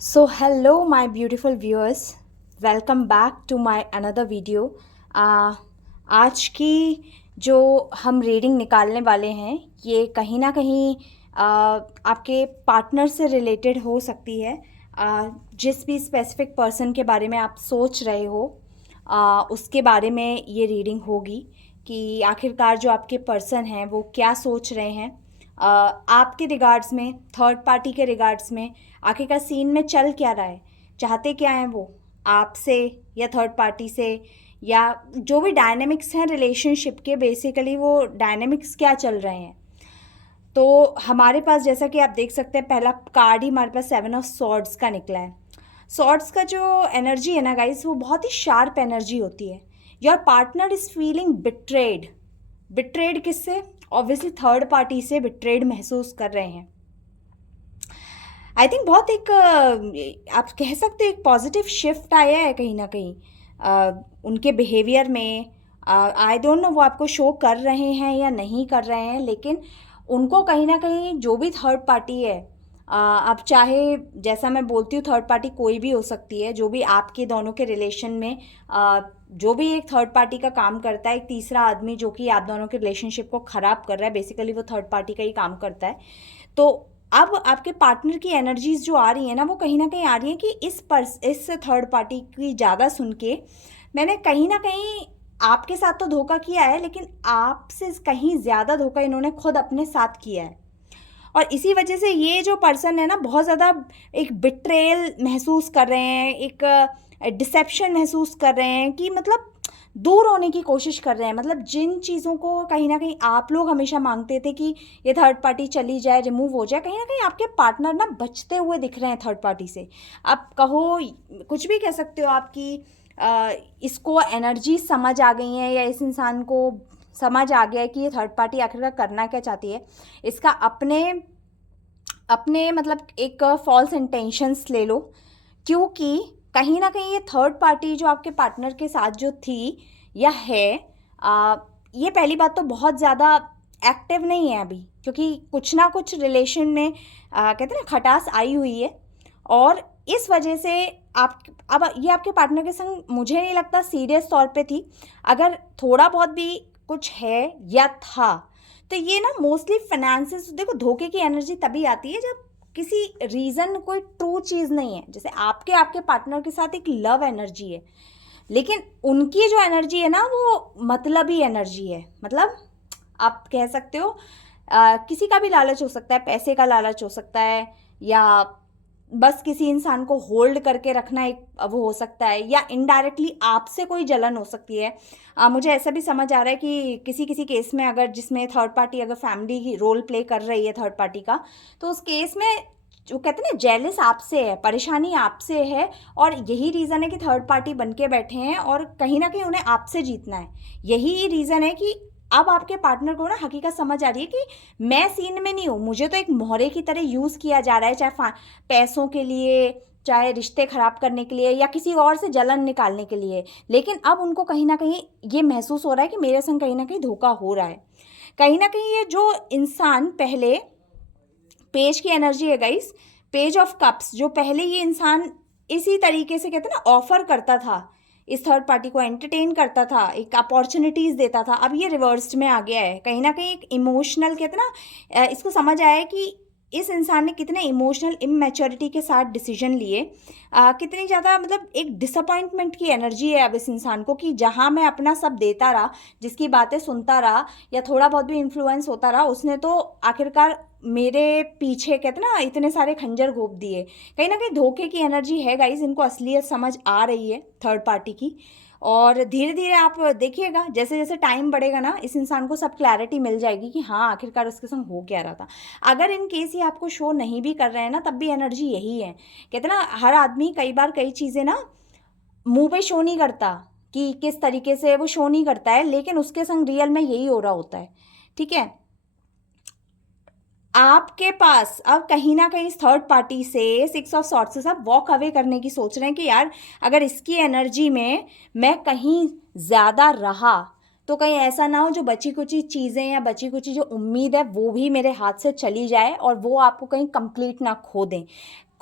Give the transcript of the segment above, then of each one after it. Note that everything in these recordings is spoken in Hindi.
So, hello, my beautiful viewers. Welcome back to my another video. आज की जो हम रीडिंग निकालने वाले हैं ये कहीं ना कहीं आपके पार्टनर से रिलेटेड हो सकती है। जिस भी स्पेसिफिक पर्सन के बारे में आप सोच रहे हो उसके बारे में ये रीडिंग होगी कि आखिरकार जो आपके पर्सन हैं वो क्या सोच रहे हैं आपके रिगार्ड्स में, थर्ड पार्टी के रिगार्ड्स में। आखिरकार सीन में चल क्या रहा है, चाहते क्या हैं वो आपसे या थर्ड पार्टी से, या जो भी डायनेमिक्स हैं रिलेशनशिप के, बेसिकली वो डायनेमिक्स क्या चल रहे हैं। तो हमारे पास जैसा कि आप देख सकते हैं पहला कार्ड ही हमारे पास 7 ऑफ सॉर्ड्स का निकला है। सॉर्ड्स का जो एनर्जी है ना गाइस, वो बहुत ही शार्प एनर्जी होती है। Your partner is feeling betrayed. Betrayed किससे? ऑब्वियसली थर्ड पार्टी से बिट्रेड महसूस कर रहे हैं। आई थिंक बहुत एक आप कह सकते हो एक पॉजिटिव शिफ्ट आया है कहीं ना कहीं उनके बिहेवियर में। आई डोंट नो वो आपको शो कर रहे हैं या नहीं कर रहे हैं, लेकिन उनको कहीं ना कहीं जो भी थर्ड पार्टी है, अब चाहे जैसा मैं बोलती हूँ थर्ड पार्टी कोई भी हो सकती है, जो भी आपके दोनों के रिलेशन में जो भी एक थर्ड पार्टी का काम करता है, एक तीसरा आदमी जो कि आप दोनों के रिलेशनशिप को ख़राब कर रहा है, बेसिकली वो थर्ड पार्टी का ही काम करता है। तो अब आपके पार्टनर की एनर्जीज जो आ रही है ना, वो कहीं ना कहीं आ रही है कि इस थर्ड पार्टी की ज़्यादा सुन के मैंने कहीं ना कहीं आपके साथ तो धोखा किया है, लेकिन आपसे कहीं ज़्यादा धोखा इन्होंने खुद अपने साथ किया है। और इसी वजह से ये जो पर्सन है ना, बहुत ज़्यादा एक बिट्रेयल महसूस कर रहे हैं, एक डिसेप्शन महसूस कर रहे हैं कि मतलब दूर होने की कोशिश कर रहे हैं। मतलब जिन चीज़ों को कहीं ना कहीं आप लोग हमेशा मांगते थे कि ये थर्ड पार्टी चली जाए, रिमूव हो जाए, कहीं ना कहीं आपके पार्टनर ना बचते हुए दिख रहे हैं थर्ड पार्टी से। आप कहो कुछ भी कह सकते हो, आपकी इसको एनर्जी समझ आ गई है या इस इंसान को समझ आ गया है कि ये थर्ड पार्टी आखिरकार करना क्या चाहती है। इसका अपने अपने मतलब एक फॉल्स इंटेंशंस ले लो, क्योंकि कहीं ना कहीं ये थर्ड पार्टी जो आपके पार्टनर के साथ जो थी या है, ये पहली बात तो बहुत ज़्यादा एक्टिव नहीं है अभी, क्योंकि कुछ ना कुछ रिलेशन में कहते हैं ना खटास आई हुई है। और इस वजह से आप अब ये आपके पार्टनर के संग मुझे नहीं लगता सीरियस तौर पे थी। अगर थोड़ा बहुत भी कुछ है या था, तो ये ना मोस्टली फाइनेंसेस, देखो धोखे की एनर्जी तभी आती है जब किसी रीज़न कोई ट्रू चीज़ नहीं है। जैसे आपके आपके पार्टनर के साथ एक लव एनर्जी है, लेकिन उनकी जो एनर्जी है ना वो मतलबी एनर्जी है। मतलब आप कह सकते हो किसी का भी लालच हो सकता है, पैसे का लालच हो सकता है, या बस किसी इंसान को होल्ड करके रखना एक वो हो सकता है, या इनडायरेक्टली आपसे कोई जलन हो सकती है। मुझे ऐसा भी समझ आ रहा है कि किसी किसी केस में अगर जिसमें थर्ड पार्टी अगर फैमिली की रोल प्ले कर रही है थर्ड पार्टी का, तो उस केस में जो कहते हैं ना जेलस आपसे है, परेशानी आपसे है, और यही रीज़न है कि थर्ड पार्टी बन के बैठे हैं और कहीं ना कहीं उन्हें आपसे जीतना है। यही रीज़न है कि अब आपके पार्टनर को ना हकीकत समझ आ रही है कि मैं सीन में नहीं हूँ, मुझे तो एक मोहरे की तरह यूज़ किया जा रहा है, चाहे पैसों के लिए, चाहे रिश्ते ख़राब करने के लिए, या किसी और से जलन निकालने के लिए। लेकिन अब उनको कहीं ना कहीं ये महसूस हो रहा है कि मेरे संग कहीं ना कहीं धोखा हो रहा है। कहीं ना कहीं ये जो इंसान पहले, पेज की एनर्जी है गाइस, पेज ऑफ कप्स, जो पहले ये इंसान इसी तरीके से कहते हैं ना ऑफर करता था, इस थर्ड पार्टी को एंटरटेन करता था, एक अपॉर्चुनिटीज़ देता था, अब ये रिवर्स्ड में आ गया है। कहीं ना कहीं एक इमोशनल कहते हैं ना इसको समझ आया है कि इस इंसान ने कितने इमोशनल इमेच्योरिटी के साथ डिसीजन लिए, कितनी ज़्यादा मतलब एक डिसअपॉइंटमेंट की एनर्जी है अब इस इंसान को, कि जहाँ मैं अपना सब देता रहा, जिसकी बातें सुनता रहा, या थोड़ा बहुत भी इन्फ्लुएंस होता रहा, उसने तो आखिरकार मेरे पीछे कहते ना इतने सारे खंजर घोंप दिए। कहीं ना कहीं धोखे की एनर्जी है गाइज, इनको असलियत समझ आ रही है थर्ड पार्टी की। और धीरे धीरे आप देखिएगा जैसे जैसे टाइम बढ़ेगा ना, इस इंसान को सब क्लैरिटी मिल जाएगी कि हाँ आखिरकार उसके संग हो क्या रहा था। अगर इन केस ये आपको शो नहीं भी कर रहे हैं ना, तब भी एनर्जी यही है। कहते ना हर आदमी कई बार कई चीज़ें ना मुंह पे शो नहीं करता कि किस तरीके से वो शो नहीं करता है, लेकिन उसके संग रियल में यही हो रहा होता है। ठीक है, आपके पास अब कहीं ना कहीं थर्ड पार्टी से 6 ऑफ सॉर्ड्स से आप वॉक अवे करने की सोच रहे हैं कि यार अगर इसकी एनर्जी में मैं कहीं ज़्यादा रहा तो कहीं ऐसा ना हो जो बची कुची चीज़ें या बची कुची जो उम्मीद है वो भी मेरे हाथ से चली जाए और वो आपको कहीं कंप्लीट ना खो दें।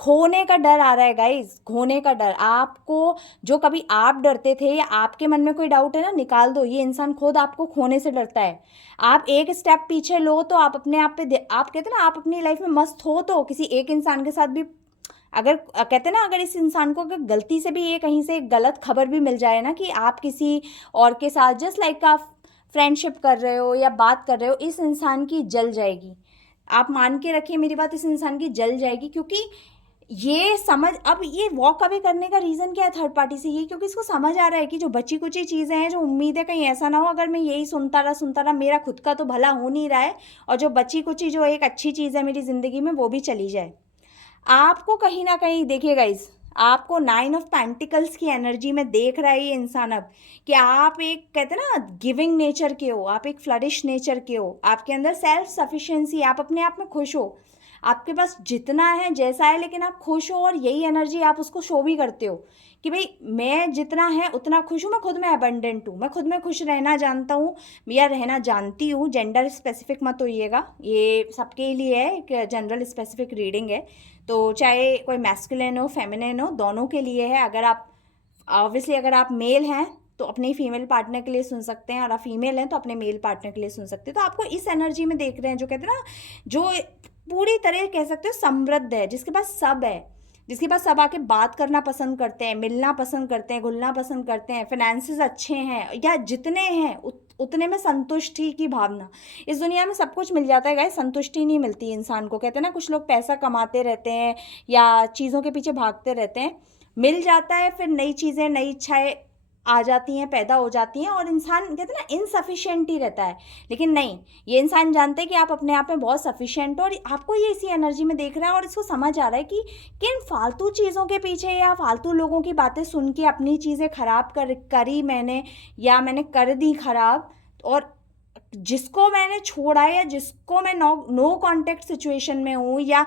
खोने का डर आ रहा है गाइस, खोने का डर आपको। जो कभी आप डरते थे या आपके मन में कोई डाउट है ना, निकाल दो। ये इंसान खुद आपको खोने से डरता है। आप एक स्टेप पीछे लो तो आप अपने आप पे आप कहते हैं ना, आप अपनी लाइफ में मस्त हो तो किसी एक इंसान के साथ भी, अगर कहते हैं ना, अगर इस इंसान को अगर गलती से भी ये कहीं से गलत खबर भी मिल जाए ना कि आप किसी और के साथ जस्ट लाइक आप फ्रेंडशिप कर रहे हो या बात कर रहे हो, इस इंसान की जल जाएगी। आप मान के रखिए मेरी बात, इस इंसान की जल जाएगी। क्योंकि ये समझ, अब ये वॉक अवे करने का रीज़न क्या है थर्ड पार्टी से, ये क्योंकि इसको समझ आ रहा है कि जो बची कुची चीज़ें हैं, जो उम्मीद है कहीं ऐसा ना हो अगर मैं यही सुनता रहा मेरा खुद का तो भला हो नहीं रहा है, और जो बची कुची जो एक अच्छी चीज़ है मेरी ज़िंदगी में वो भी चली जाए। आपको कहीं ना कहीं देखिए गाइस, आपको 9 ऑफ पेंटिकल्स की एनर्जी में देख रहा है ये इंसान अब, कि आप एक कहते हैं ना गिविंग नेचर के हो, आप एक फ्लरिश नेचर के हो, आपके अंदर सेल्फ सफिशिएंसी, आप अपने आप में खुश हो, आपके पास जितना है जैसा है लेकिन आप खुश हो, और यही एनर्जी आप उसको शो भी करते हो कि भाई मैं जितना है उतना खुश हूँ, मैं खुद में अबंडेंट हूँ, मैं खुद में खुश रहना जानता हूँ या रहना जानती हूँ। जेंडर स्पेसिफिक मत होइएगा, ये सबके लिए है, एक जनरल स्पेसिफिक रीडिंग है, तो चाहे कोई मैस्कुलिन हो फेमिनिन हो दोनों के लिए है। अगर आप ऑब्वियसली अगर आप मेल हैं तो अपने फीमेल पार्टनर के लिए सुन सकते हैं, और आप फीमेल हैं तो अपने मेल पार्टनर के लिए सुन सकते हैं। तो आपको इस एनर्जी में देख रहे हैं जो कहते हैं ना, जो पूरी तरह कह सकते हो समृद्ध है, जिसके पास सब है, जिसके पास सब आके बात करना पसंद करते हैं, मिलना पसंद करते हैं, घुलना पसंद करते हैं, फाइनेंसेस अच्छे हैं या जितने हैं उतने में संतुष्टि की भावना। इस दुनिया में सब कुछ मिल जाता है गाइस, संतुष्टि नहीं मिलती इंसान को। कहते हैं ना, कुछ लोग पैसा कमाते रहते हैं या चीज़ों के पीछे भागते रहते हैं, मिल जाता है फिर नई चीज़ें नई इच्छाएं आ जाती हैं, पैदा हो जाती हैं, और इंसान कहते हैं ना इनसफिशिएंट ही रहता है। लेकिन नहीं, ये इंसान जानते हैं कि आप अपने आप में बहुत सफिशिएंट हो, और आपको ये इसी एनर्जी में देख रहा है, और इसको समझ आ रहा है कि किन फालतू चीज़ों के पीछे या फालतू लोगों की बातें सुन के अपनी चीज़ें खराब करी मैंने, या मैंने कर दी खराब, और जिसको मैंने छोड़ा या जिसको मैं नो कांटेक्ट सिचुएशन में हूँ या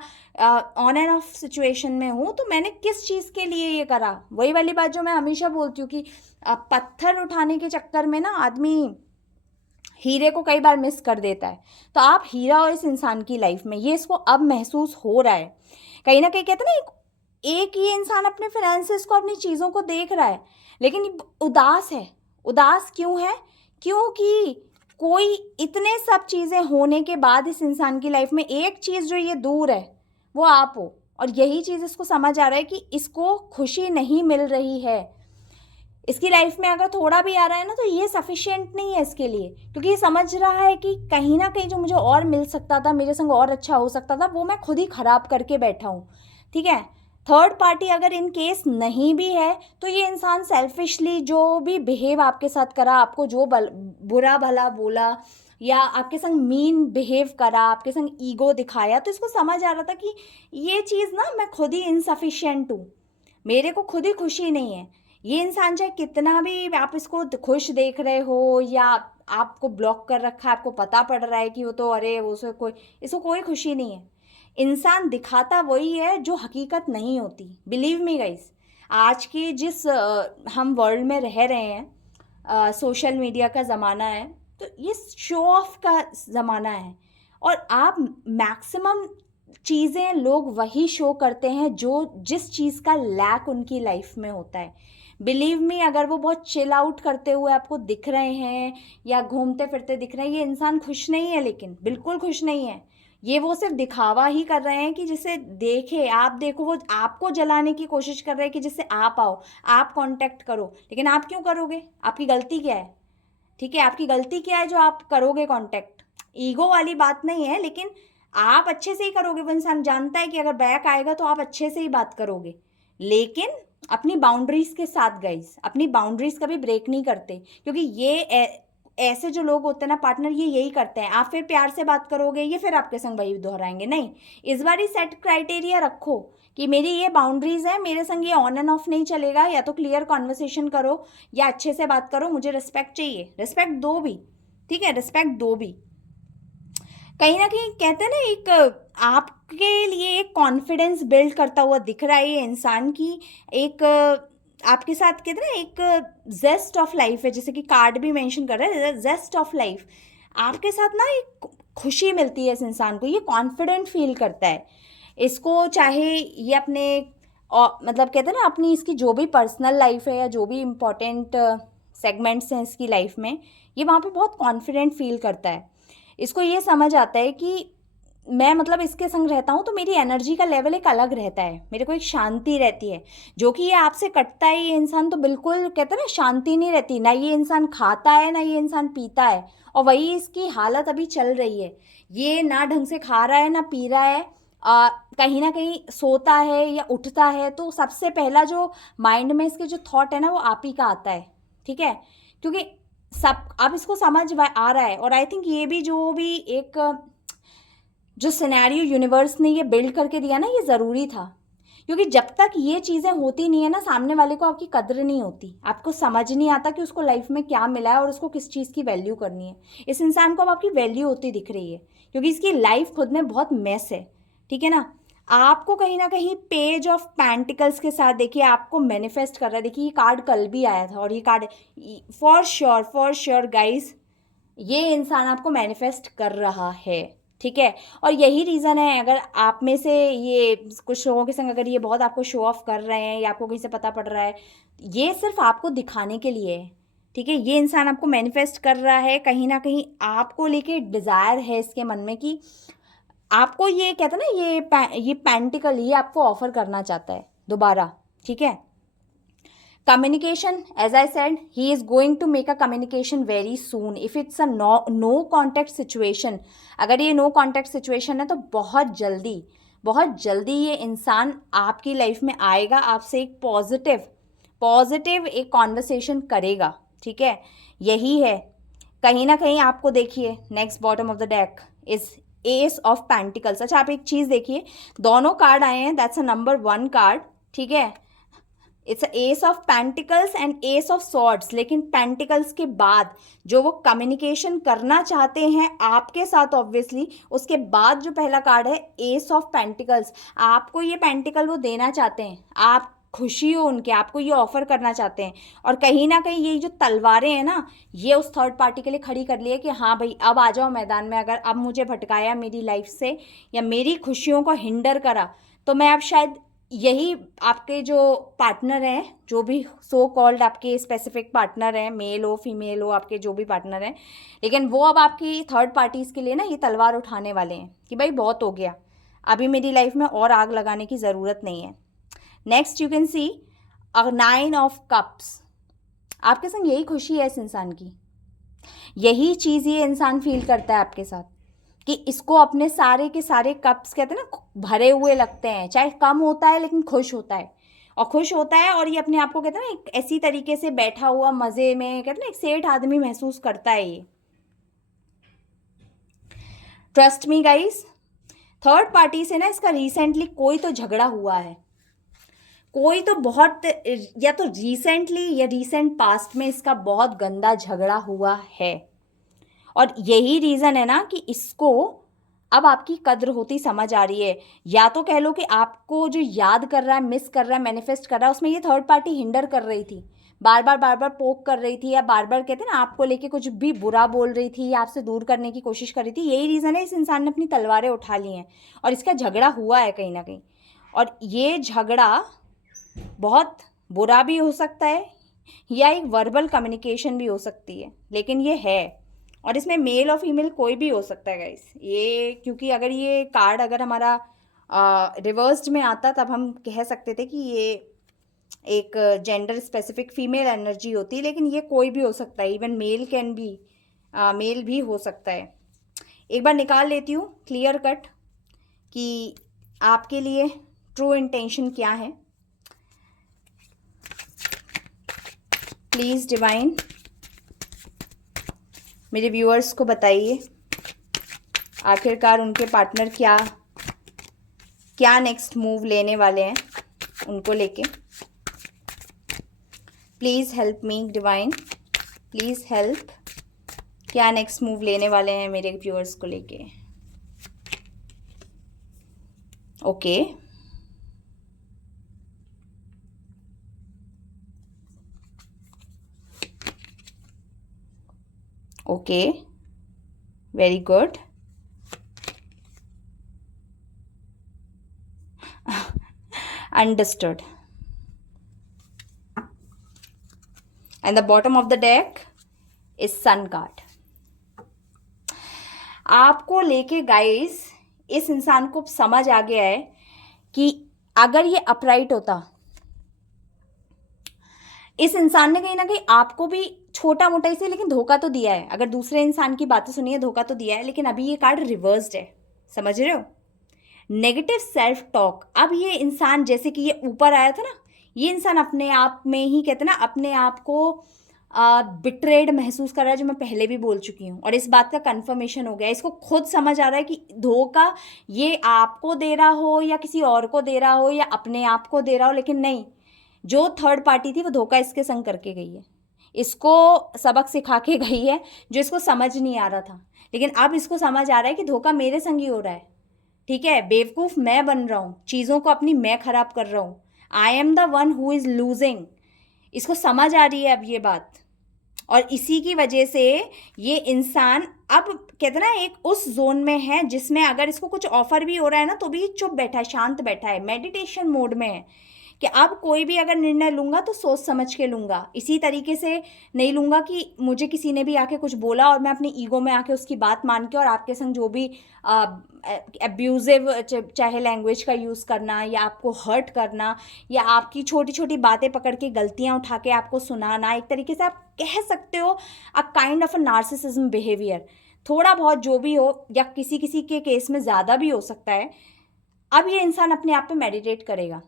ऑन एंड ऑफ सिचुएशन में हूँ, तो मैंने किस चीज़ के लिए ये करा। वही वाली बात जो मैं हमेशा बोलती हूँ कि पत्थर उठाने के चक्कर में ना आदमी हीरे को कई बार मिस कर देता है। तो आप हीरा हो इस इंसान की लाइफ में, ये इसको अब महसूस हो रहा है। कहीं ना कहीं कहते हैं ना, एक ये इंसान अपने फाइनेंसेस को, अपनी चीज़ों को देख रहा है लेकिन उदास है। उदास क्यों है? क्योंकि कोई इतने सब चीज़ें होने के बाद इस इंसान की लाइफ में एक चीज़ जो ये दूर है वो आप हो, और यही चीज़ इसको समझ आ रहा है कि इसको खुशी नहीं मिल रही है। इसकी लाइफ में अगर थोड़ा भी आ रहा है ना तो ये सफिशिएंट नहीं है इसके लिए, क्योंकि ये समझ रहा है कि कहीं ना कहीं जो मुझे और मिल सकता था, मेरे संग और अच्छा हो सकता था, वो मैं खुद ही खराब करके बैठा हूँ। ठीक है, थर्ड पार्टी अगर इन केस नहीं भी है तो ये इंसान सेल्फिशली जो भी बिहेव आपके साथ करा, आपको जो बुरा भला बोला या आपके संग मीन बिहेव करा, आपके संग ईगो दिखाया, तो इसको समझ आ रहा था कि ये चीज़ ना मैं खुद ही इनसफिशिएंट हूँ, मेरे को खुद ही खुशी नहीं है। ये इंसान चाहे कितना भी आप इसको खुश देख रहे हो या आपको ब्लॉक कर रखा है, आपको पता पड़ रहा है कि वो तो अरे उसको कोई, इसको कोई खुशी नहीं है। इंसान दिखाता वही है जो हकीकत नहीं होती। बिलीव मी गाइस, आज की जिस हम वर्ल्ड में रह रहे हैं, सोशल मीडिया का ज़माना है, तो ये शो ऑफ का ज़माना है, और आप मैक्सिमम चीज़ें लोग वही शो करते हैं जो जिस चीज़ का लैक उनकी लाइफ में होता है। बिलीव मी, अगर वो बहुत चिल आउट करते हुए आपको दिख रहे हैं या घूमते फिरते दिख रहे हैं, ये इंसान खुश नहीं है, लेकिन बिल्कुल खुश नहीं है। ये वो सिर्फ दिखावा ही कर रहे हैं कि जिसे देखे आप देखो, वो आपको जलाने की कोशिश कर रहे हैं कि जिससे आप आओ, आप कांटेक्ट करो। लेकिन आप क्यों करोगे? आपकी गलती क्या है? ठीक है, आपकी गलती क्या है जो आप करोगे कांटेक्ट? ईगो वाली बात नहीं है, लेकिन आप अच्छे से ही करोगे। वो इंसान जानता है कि अगर बैक आएगा तो आप अच्छे से ही बात करोगे, लेकिन अपनी बाउंड्रीज के साथ गाइस, अपनी बाउंड्रीज कभी ब्रेक नहीं करते, क्योंकि ये ऐसे जो लोग होते हैं ना पार्टनर, ये यही करते हैं। आप फिर प्यार से बात करोगे, ये फिर आपके संग वही दोहराएंगे। नहीं, इस बार ही सेट क्राइटेरिया रखो कि मेरी ये बाउंड्रीज है, मेरे संग ये ऑन एंड ऑफ नहीं चलेगा। या तो क्लियर कॉन्वर्सेशन करो या अच्छे से बात करो, मुझे रिस्पेक्ट चाहिए, रिस्पेक्ट दो भी। ठीक है, रिस्पेक्ट दो भी। कहीं ना कहीं कहते हैं ना, एक आपके लिए एक कॉन्फिडेंस बिल्ड करता हुआ दिख रहा है ये इंसान की, एक आपके साथ कहते हैं ना एक जेस्ट ऑफ लाइफ है, जैसे कि कार्ड भी मेंशन कर रहा है, जेस्ट ऑफ लाइफ। आपके साथ ना एक खुशी मिलती है इस इंसान को, ये कॉन्फिडेंट फील करता है। इसको चाहे ये अपने मतलब कहते हैं ना अपनी इसकी जो भी पर्सनल लाइफ है या जो भी इम्पोर्टेंट सेगमेंट्स हैं इसकी लाइफ में, ये वहाँ पे बहुत कॉन्फिडेंट फील करता है। इसको ये समझ आता है कि मैं मतलब इसके संग रहता हूँ तो मेरी एनर्जी का लेवल एक अलग रहता है, मेरे को एक शांति रहती है। जो कि ये आपसे कटता है ये इंसान तो बिल्कुल कहते हैं ना शांति नहीं रहती, ना ये इंसान खाता है ना ये इंसान पीता है, और वही इसकी हालत अभी चल रही है। ये ना ढंग से खा रहा है ना पी रहा है, कहीं ना कहीं सोता है या उठता है तो सबसे पहला जो माइंड में इसके जो थॉट है ना वो आप ही का आता है, ठीक है। क्योंकि सब अब इसको समझ आ रहा है, और आई थिंक ये भी जो भी एक जो सिनेरियो यूनिवर्स ने ये बिल्ड करके दिया ना ये ज़रूरी था। क्योंकि जब तक ये चीज़ें होती नहीं है ना सामने वाले को आपकी कद्र नहीं होती, आपको समझ नहीं आता कि उसको लाइफ में क्या मिला है और उसको किस चीज़ की वैल्यू करनी है। इस इंसान को अब आपकी वैल्यू होती दिख रही है क्योंकि इसकी लाइफ खुद में बहुत मेस है, ठीक है ना। आपको कहीं ना कहीं पेज ऑफ पेंटिकल्स के साथ देखिए आपको मैनिफेस्ट कर रहा है। देखिए ये कार्ड कल भी आया था और ये कार्ड फॉर श्योर गाइज ये इंसान आपको मैनिफेस्ट कर रहा है, ठीक है। और यही रीज़न है अगर आप में से ये कुछ लोगों के संग अगर ये बहुत आपको शो ऑफ कर रहे हैं या आपको कहीं से पता पड़ रहा है, ये सिर्फ आपको दिखाने के लिए है, ठीक है। ये इंसान आपको मैनिफेस्ट कर रहा है, कहीं ना कहीं आपको लेके डिज़ायर है इसके मन में कि आपको ये कहता है ना ये पेंटिकल ये आपको ऑफर करना चाहता है दोबारा, ठीक है। Communication, as I said, he is going to make a communication very soon. If it's a no contact situation, अगर ये no contact situation है तो बहुत जल्दी ये इंसान आपकी लाइफ में आएगा, आपसे एक पॉजिटिव एक कॉन्वर्सेशन करेगा, ठीक है। यही है कहीं ना कहीं आपको देखिए next bottom of the deck is S of pentacles. अच्छा आप एक चीज़ देखिए, दोनों कार्ड आए हैं, दैट्स अ नंबर 1 कार्ड, ठीक है। It's S of pentacles and S of swords. लेकिन पेंटिकल्स के बाद जो वो कम्युनिकेशन करना चाहते हैं आपके साथ ऑब्वियसली, उसके बाद जो पहला कार्ड है एस ऑफ पेंटिकल्स, आपको ये पेंटिकल वो देना चाहते हैं, आप खुशी हो उनके, आपको ये ऑफर करना चाहते हैं। और कहीं ना कहीं ये जो तलवारें हैं ना ये उस थर्ड पार्टी के लिए खड़ी कर ली है कि हाँ भाई अब आ जाओ मैदान में, अगर अब मुझे भटकाया मेरी लाइफ से या मेरी खुशियों को हिंडर करा तो मैं अब शायद यही आपके जो पार्टनर हैं, जो भी सो कॉल्ड आपके स्पेसिफिक पार्टनर हैं, मेल हो फीमेल हो आपके जो भी पार्टनर हैं, लेकिन वो अब आपकी थर्ड पार्टीज़ के लिए ना ये तलवार उठाने वाले हैं कि भाई बहुत हो गया, अभी मेरी लाइफ में और आग लगाने की ज़रूरत नहीं है। Next you can see a 9 of cups. आपके संग यही खुशी है इस इंसान की, यही चीज़ ये इंसान फील करता है आपके साथ कि इसको अपने सारे के सारे कप्स कहते हैं ना भरे हुए लगते हैं, चाहे कम होता है लेकिन खुश होता है, और ये अपने आप को कहते हैं ना एक ऐसी तरीके से बैठा हुआ मज़े में कहते हैं ना एक सेठ आदमी महसूस करता है ये। Trust me guys, third party से ना इसका रिसेंटली कोई तो झगड़ा हुआ है, कोई तो बहुत या तो रिसेंटली या रिसेंट पास्ट में इसका बहुत गंदा झगड़ा हुआ है। और यही रीज़न है ना कि इसको अब आपकी कद्र होती समझ आ रही है। या तो कह लो कि आपको जो याद कर रहा है, मिस कर रहा है, मैनिफेस्ट कर रहा है, उसमें ये थर्ड पार्टी हिंडर कर रही थी, बार बार पोक कर रही थी, या बार बार कहते हैं ना आपको लेके कुछ भी बुरा बोल रही थी या आपसे दूर करने की कोशिश कर रही थी। यही रीज़न है इस इंसान ने अपनी तलवारें उठा ली हैं और इसका झगड़ा हुआ है कहीं ना कहीं। और ये झगड़ा बहुत बुरा भी हो सकता है या एक वर्बल कम्युनिकेशन भी हो सकती है, लेकिन ये है। और इसमें मेल और फीमेल कोई भी हो सकता है गाइस ये, क्योंकि अगर ये कार्ड अगर हमारा रिवर्स्ड में आता तब हम कह सकते थे कि ये एक जेंडर स्पेसिफिक फीमेल एनर्जी होती है, लेकिन ये कोई भी हो सकता है, इवन मेल भी हो सकता है। एक बार निकाल लेती हूँ क्लियर कट कि आपके लिए ट्रू इंटेंशन क्या है। प्लीज़ डिवाइन मेरे व्यूअर्स को बताइए आखिरकार उनके पार्टनर क्या नेक्स्ट मूव लेने वाले हैं उनको लेके। Please help me divine, please help, क्या नेक्स्ट मूव लेने वाले हैं मेरे व्यूअर्स को लेके। Okay okay, very good. understood. And the bottom of the deck is sun card. आपको लेके गाइस इस इंसान को समझ आ गया है कि अगर ये अपराइट होता, इस इंसान ने कहीं ना कहीं आपको भी छोटा मोटा इसे लेकिन धोखा तो दिया है। अगर दूसरे इंसान की बातें सुनिए, धोखा तो दिया है, लेकिन अभी ये कार्ड रिवर्स्ड है, समझ रहे हो? Negative self talk. अब ये इंसान, जैसे कि ये ऊपर आया था ना, ये इंसान अपने आप में ही कहते ना अपने आप को बिट्रेड महसूस कर रहा है, जो मैं पहले भी बोल चुकी हूँ, और इस बात का कंफर्मेशन हो गया। इसको खुद समझ आ रहा है कि धोखा ये आपको दे रहा हो या किसी और को दे रहा हो या अपने आप को दे रहा हो, लेकिन नहीं, जो थर्ड पार्टी थी वो धोखा इसके संग करके गई है, इसको सबक सिखा के गई है, जो इसको समझ नहीं आ रहा था। लेकिन अब इसको समझ आ रहा है कि धोखा मेरे संग ही हो रहा है, ठीक है, बेवकूफ़ मैं बन रहा हूँ, चीज़ों को अपनी मैं खराब कर रहा हूँ, I am the one who is losing. इसको समझ आ रही है अब ये बात, और इसी की वजह से ये इंसान अब कहते ना एक उस जोन में है जिसमें अगर इसको कुछ ऑफर भी हो रहा है ना तो भी चुप बैठा है, शांत बैठा है, मेडिटेशन मोड में है कि अब कोई भी अगर निर्णय लूँगा तो सोच समझ के लूँगा, इसी तरीके से नहीं लूँगा कि मुझे किसी ने भी आके कुछ बोला और मैं अपनी ईगो में आके उसकी बात मान के और आपके संग जो भी एब्यूजिव चाहे लैंग्वेज का यूज़ करना या आपको हर्ट करना या आपकी छोटी छोटी बातें पकड़ के गलतियाँ उठा के आपको सुनाना, एक तरीके से आप कह सकते हो a kind of a narcissism behaviour, थोड़ा बहुत जो भी हो, या किसी किसी के केस में ज़्यादा भी हो सकता है। अब ये इंसान अपने आप पे मेडिटेट करेगा।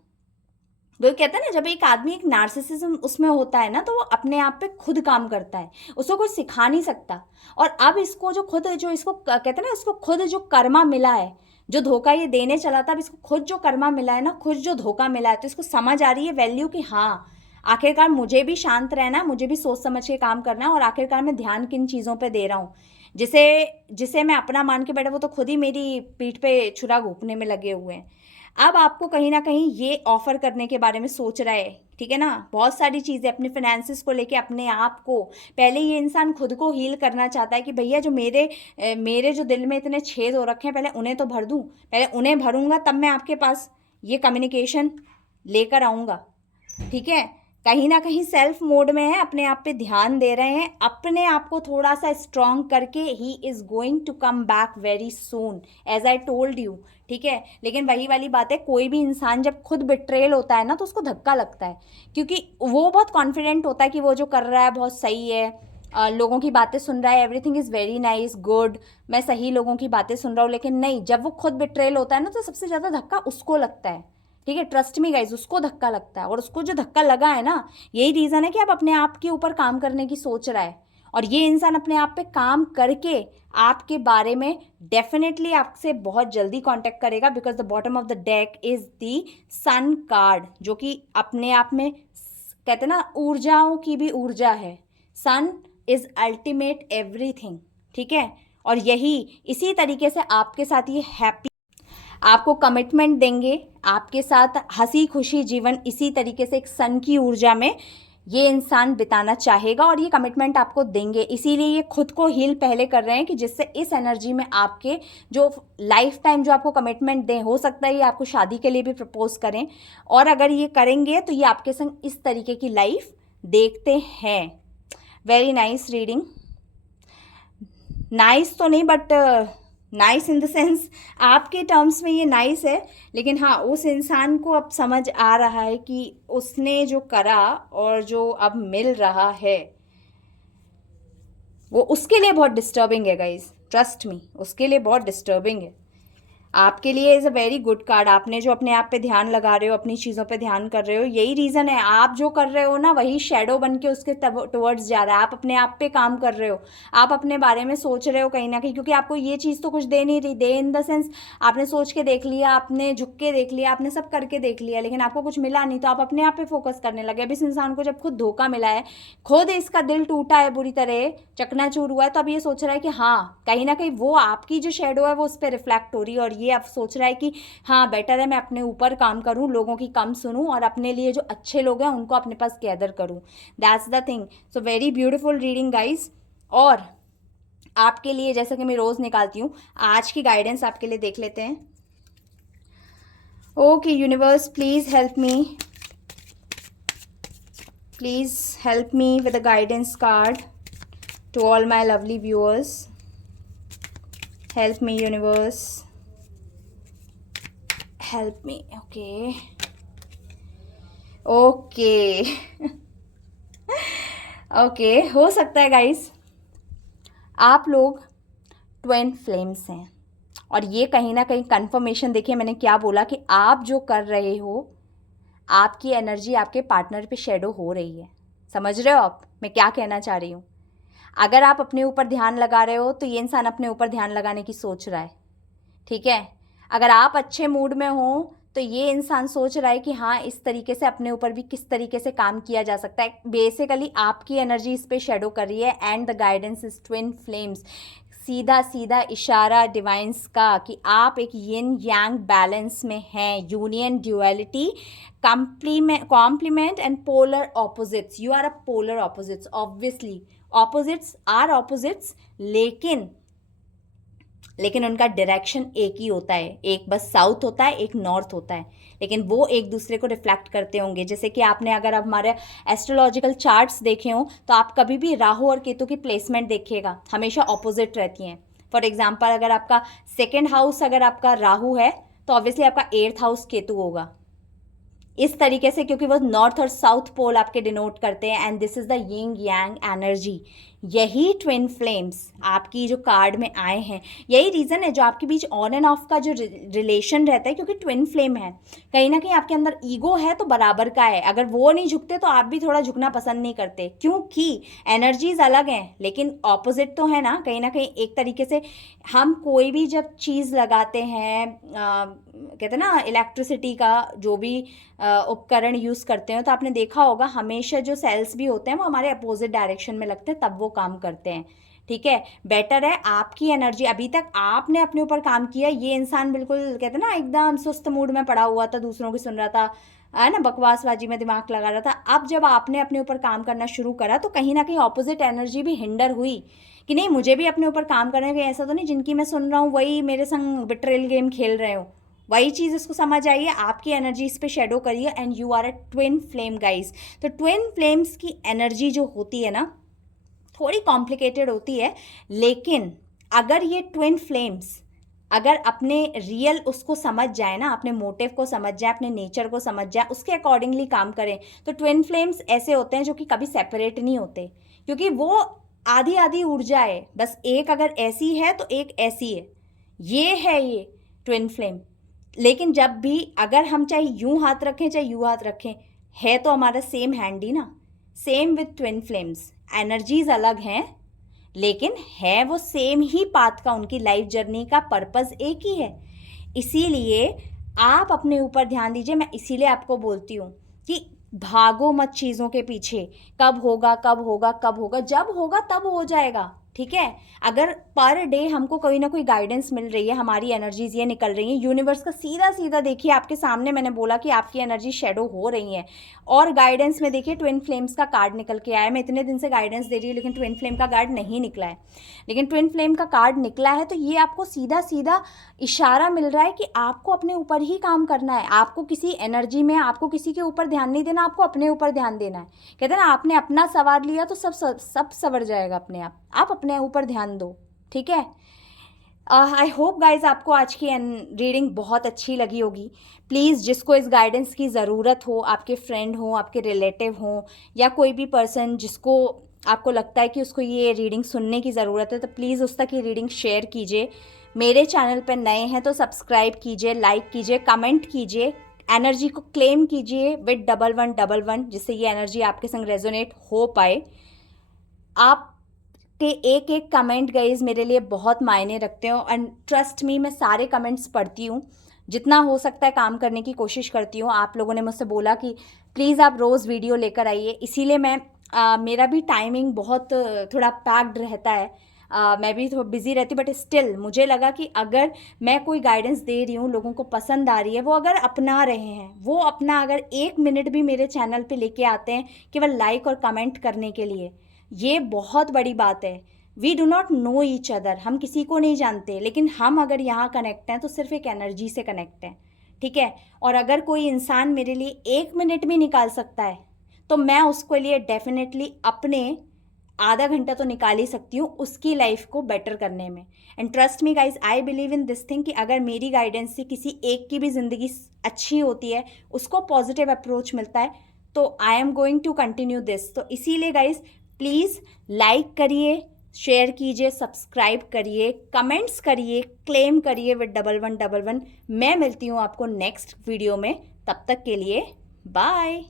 वो कहता है ना, जब एक आदमी एक नार्सिसिज्म उसमें होता है ना तो वो अपने आप पे खुद काम करता है, उसको कोई सिखा नहीं सकता। और अब इसको जो खुद जो इसको कहते हैं ना, इसको खुद जो कर्मा मिला है, जो धोखा ये देने चला था, अब इसको खुद जो कर्मा मिला है ना, खुद जो धोखा मिला है, तो इसको समझ आ रही है वैल्यू कि हाँ आखिरकार मुझे भी शांत रहना है, मुझे भी सोच समझ के काम करना है, और आखिरकार मैं ध्यान किन चीज़ों पे दे रहा हूँ। जिसे जिसे मैं अपना मान के बैठा वो तो खुद ही मेरी पीठ पे छुरा घोंपने में लगे हुए हैं। अब आपको कहीं ना कहीं ये ऑफर करने के बारे में सोच रहा है, ठीक है ना, बहुत सारी चीज़ें अपने फाइनेंसिस को लेके अपने आप को, पहले ये इंसान खुद को हील करना चाहता है कि भैया जो मेरे जो दिल में इतने छेद हो रखे हैं पहले उन्हें तो भर दूं, पहले उन्हें भरूंगा तब मैं आपके पास ये कम्युनिकेशन लेकर आऊँगा, ठीक है। कहीं ना कहीं सेल्फ मोड में है, अपने आप पे ध्यान दे रहे हैं, अपने आप को थोड़ा सा स्ट्रॉन्ग करके ही is going to come back very soon as I told you, ठीक है। लेकिन वही वाली बात है, कोई भी इंसान जब खुद बिट्रेल होता है ना तो उसको धक्का लगता है, क्योंकि वो बहुत कॉन्फिडेंट होता है कि वो जो कर रहा है बहुत सही है, लोगों की बातें सुन रहा है, everything is very nice good, मैं सही लोगों की बातें सुन रहा हूँ। लेकिन नहीं, जब वो खुद बिट्रेल होता है ना तो सबसे ज़्यादा धक्का उसको लगता है, ठीक है, ट्रस्ट मी गाइज, उसको धक्का लगता है। और उसको जो धक्का लगा है ना, यही रीज़न है कि आप अपने आप के ऊपर काम करने की सोच रहा है, और ये इंसान अपने आप पे काम करके आपके बारे में डेफिनेटली आपसे बहुत जल्दी कांटेक्ट करेगा, because the bottom of the deck is the sun card, जो कि अपने आप में कहते हैं ना ऊर्जाओं की भी ऊर्जा है। सन इज अल्टीमेट एवरीथिंग, ठीक है। और यही इसी तरीके से आपके साथ ये हैप्पी आपको कमिटमेंट देंगे, आपके साथ हंसी खुशी जीवन इसी तरीके से एक सन की ऊर्जा में ये इंसान बिताना चाहेगा, और ये कमिटमेंट आपको देंगे। इसीलिए ये खुद को हील पहले कर रहे हैं कि जिससे इस एनर्जी में आपके जो लाइफ टाइम जो आपको कमिटमेंट दें, हो सकता है ये आपको शादी के लिए भी प्रपोज करें, और अगर ये करेंगे तो ये आपके संग इस तरीके की लाइफ देखते हैं। वेरी नाइस रीडिंग, नाइस तो नहीं but nice in the sense आपके टर्म्स में ये नाइस है, लेकिन हाँ उस इंसान को अब समझ आ रहा है कि उसने जो करा और जो अब मिल रहा है वो उसके लिए बहुत डिस्टर्बिंग है गाइज, ट्रस्ट मी, उसके लिए बहुत डिस्टर्बिंग है। आपके लिए is a very good card. आपने जो अपने आप पे ध्यान लगा रहे हो, अपनी चीज़ों पे ध्यान कर रहे हो, यही रीज़न है। आप जो कर रहे हो ना वही शैडो बन के उसके टुवर्ड्स जा रहा है। आप अपने आप पे काम कर रहे हो, आप अपने बारे में सोच रहे हो कहीं ना कहीं, क्योंकि आपको ये चीज़ तो कुछ दे नहीं रही, दे इन द सेंस आपने सोच के देख लिया, आपने झुक के देख लिया, आपने सब करके देख लिया, लेकिन आपको कुछ मिला नहीं, तो आप अपने आप पे फोकस करने लगे। अब इस इंसान को जब खुद धोखा मिला है, खुद इसका दिल टूटा है, बुरी तरह चकनाचूर हुआ है, तो अब ये सोच रहा है कि हाँ कहीं ना कहीं वो आपकी जो शेडो है वो उस पर रिफ्लेक्ट हो रही है, और ये अब सोच रहा है कि हाँ बेटर है मैं अपने ऊपर काम करूं, लोगों की कम सुनूं, और अपने लिए जो अच्छे लोग हैं उनको अपने पास गैदर करूं। That's the thing. So very beautiful reading guys. और आपके लिए जैसा कि मैं रोज़ निकालती हूँ, आज की गाइडेंस आपके लिए देख लेते हैं। Okay, universe, please help me. Please help me with a guidance card to all my lovely viewers. Help me, universe. Help me. Okay. Okay. Okay हो सकता है गाइस आप लोग ट्विन फ्लेम्स हैं, और ये कहीं ना कहीं कंफर्मेशन, देखिए मैंने क्या बोला कि आप जो कर रहे हो, आपकी एनर्जी आपके पार्टनर पे शेडो हो रही है। समझ रहे हो आप मैं क्या कहना चाह रही हूँ? अगर आप अपने ऊपर ध्यान लगा रहे हो तो ये इंसान अपने ऊपर ध्यान लगाने की सोच रहा है, ठीक है। अगर आप अच्छे मूड में हो तो ये इंसान सोच रहा है कि हाँ इस तरीके से अपने ऊपर भी किस तरीके से काम किया जा सकता है। बेसिकली आपकी एनर्जी इस पे शेडो कर रही है and the guidance is twin flames. सीधा सीधा इशारा डिवाइंस का कि आप एक यिन यांग बैलेंस में हैं, union duality, complement and polar opposites. You are a polar opposites, obviously opposites are opposites, लेकिन उनका डायरेक्शन एक ही होता है, एक बस साउथ होता है, एक नॉर्थ होता है, लेकिन वो एक दूसरे को रिफ्लेक्ट करते होंगे। जैसे कि आपने अगर अब हमारे एस्ट्रोलॉजिकल चार्ट्स देखे हों तो आप कभी भी राहु और केतु की प्लेसमेंट देखिएगा, हमेशा ऑपोजिट रहती हैं। फॉर एग्जाम्पल अगर आपका सेकेंड हाउस अगर आपका राहु है तो ऑब्वियसली आपका 8th हाउस केतु होगा, इस तरीके से, क्योंकि वो नॉर्थ और साउथ पोल आपके डिनोट करते हैं and this is the Ying Yang energy. यही ट्विन फ्लेम्स आपकी जो कार्ड में आए हैं, यही रीज़न है जो आपके बीच ऑन एंड ऑफ का जो रिलेशन रहता है, क्योंकि ट्विन फ्लेम है। कहीं ना कहीं आपके अंदर ईगो है तो बराबर का है, अगर वो नहीं झुकते तो आप भी थोड़ा झुकना पसंद नहीं करते, क्योंकि एनर्जीज अलग हैं लेकिन ऑपोजिट तो है ना कहीं एक तरीके से। हम कोई भी जब चीज़ लगाते हैं, कहते हैं ना इलेक्ट्रिसिटी का जो भी उपकरण यूज़ करते हैं, तो आपने देखा होगा हमेशा जो सेल्स भी होते हैं वो हमारे अपोजिट डायरेक्शन में लगते हैं, तब वो काम करते हैं, ठीक है। बेटर है आपकी एनर्जी, अभी तक आपने अपने ऊपर काम किया, ये इंसान बिल्कुल कहते हैं ना एकदम सुस्त मूड में पड़ा हुआ था, दूसरों की सुन रहा था, है ना, बकवासबाजी में दिमाग लगा रहा था। अब जब आपने अपने ऊपर काम करना शुरू करा तो कहीं ना कहीं ऑपोजिट एनर्जी भी हिंडर हुई कि नहीं मुझे भी अपने ऊपर काम करने का, ऐसा तो नहीं जिनकी मैं सुन रहा हूँ वही मेरे संग बिट्रेल गेम खेल रहे हो। वही चीज़ इसको समझ आइए, आपकी एनर्जी इस पे शेडो करिए and you are a twin flame guys. तो ट्विन फ्लेम्स की एनर्जी जो होती है ना थोड़ी कॉम्प्लिकेटेड होती है, लेकिन अगर ये ट्विन फ्लेम्स अगर अपने रियल उसको समझ जाए ना, अपने मोटिव को समझ जाए, अपने नेचर को समझ जाए, उसके अकॉर्डिंगली काम करें, तो ट्विन फ्लेम्स ऐसे होते हैं जो कि कभी सेपरेट नहीं होते, क्योंकि वो आधी आधी ऊर्जा है, बस एक अगर ऐसी है तो एक ऐसी है, ये है ये ट्विन फ्लेम। लेकिन जब भी अगर हम चाहे यूं हाथ रखें चाहे यूं हाथ रखें, है तो हमारा सेम हैंड ही ना। Same with twin flames, energies अलग हैं लेकिन है वो सेम ही पाथ का, उनकी लाइफ जर्नी का पर्पस एक ही है। इसीलिए आप अपने ऊपर ध्यान दीजिए। मैं इसीलिए आपको बोलती हूँ कि भागो मत चीज़ों के पीछे, कब होगा कब होगा कब होगा, जब होगा तब हो जाएगा, ठीक है। अगर पर डे हमको कोई ना कोई गाइडेंस मिल रही है, हमारी एनर्जीज ये निकल रही हैं यूनिवर्स का सीधा सीधा, देखिए आपके सामने मैंने बोला कि आपकी एनर्जी शेडो हो रही है, और गाइडेंस में देखिए ट्विन फ्लेम्स का कार्ड निकल के आया। मैं इतने दिन से गाइडेंस दे रही हूँ लेकिन ट्विन फ्लेम का कार्ड नहीं निकला है, लेकिन ट्विन फ्लेम का कार्ड निकला है, तो ये आपको सीधा सीधा इशारा मिल रहा है कि आपको अपने ऊपर ही काम करना है। आपको किसी एनर्जी में, आपको किसी के ऊपर ध्यान नहीं देना, आपको अपने ऊपर ध्यान देना है। कहते हैं ना आपने अपना सवार लिया तो सब सवर जाएगा अपने आप अपने ऊपर ध्यान दो, ठीक है। आई होप गाइज आपको आज की रीडिंग बहुत अच्छी लगी होगी। प्लीज़ जिसको इस गाइडेंस की ज़रूरत हो, आपके फ्रेंड हो, आपके रिलेटिव हो, या कोई भी पर्सन जिसको आपको लगता है कि उसको ये रीडिंग सुनने की ज़रूरत है, तो प्लीज़ उस तक ये रीडिंग शेयर कीजिए। मेरे चैनल पर नए हैं तो सब्सक्राइब कीजिए, लाइक कीजिए, कमेंट कीजिए, एनर्जी को क्लेम कीजिए विद 1111, जिससे ये एनर्जी आपके संग रेजोनेट हो पाए। आप के एक एक कमेंट गाइज मेरे लिए बहुत मायने रखते हो, एंड ट्रस्ट मी मैं सारे कमेंट्स पढ़ती हूँ, जितना हो सकता है काम करने की कोशिश करती हूँ। आप लोगों ने मुझसे बोला कि प्लीज़ आप रोज़ वीडियो लेकर आइए, इसीलिए मैं मेरा भी टाइमिंग बहुत थोड़ा पैक्ड रहता है, मैं भी थोड़ा बिजी रहती हूँ, बट स्टिल मुझे लगा कि अगर मैं कोई गाइडेंस दे रही हूँ, लोगों को पसंद आ रही है, वो अगर अपना रहे हैं, वो अपना अगर 1 मिनट भी मेरे चैनल पे लेके आते हैं केवल लाइक और कमेंट करने के लिए, ये बहुत बड़ी बात है। We do not know each other, हम किसी को नहीं जानते, लेकिन हम अगर यहाँ कनेक्ट हैं तो सिर्फ एक एनर्जी से कनेक्ट हैं, ठीक है। और अगर कोई इंसान मेरे लिए 1 मिनट भी निकाल सकता है तो मैं उसके लिए डेफिनेटली अपने आधा घंटा तो निकाल ही सकती हूँ उसकी लाइफ को बेटर करने में। And trust me guys, I believe in this thing कि अगर मेरी गाइडेंस से किसी एक की भी ज़िंदगी अच्छी होती है, उसको पॉजिटिव अप्रोच मिलता है, तो I am going to continue this. तो इसीलिए गाइज प्लीज़ लाइक करिए, शेयर कीजिए, सब्सक्राइब करिए, कमेंट्स करिए, क्लेम करिए विद 1111। मैं मिलती हूँ आपको नेक्स्ट वीडियो में, तब तक के लिए बाय।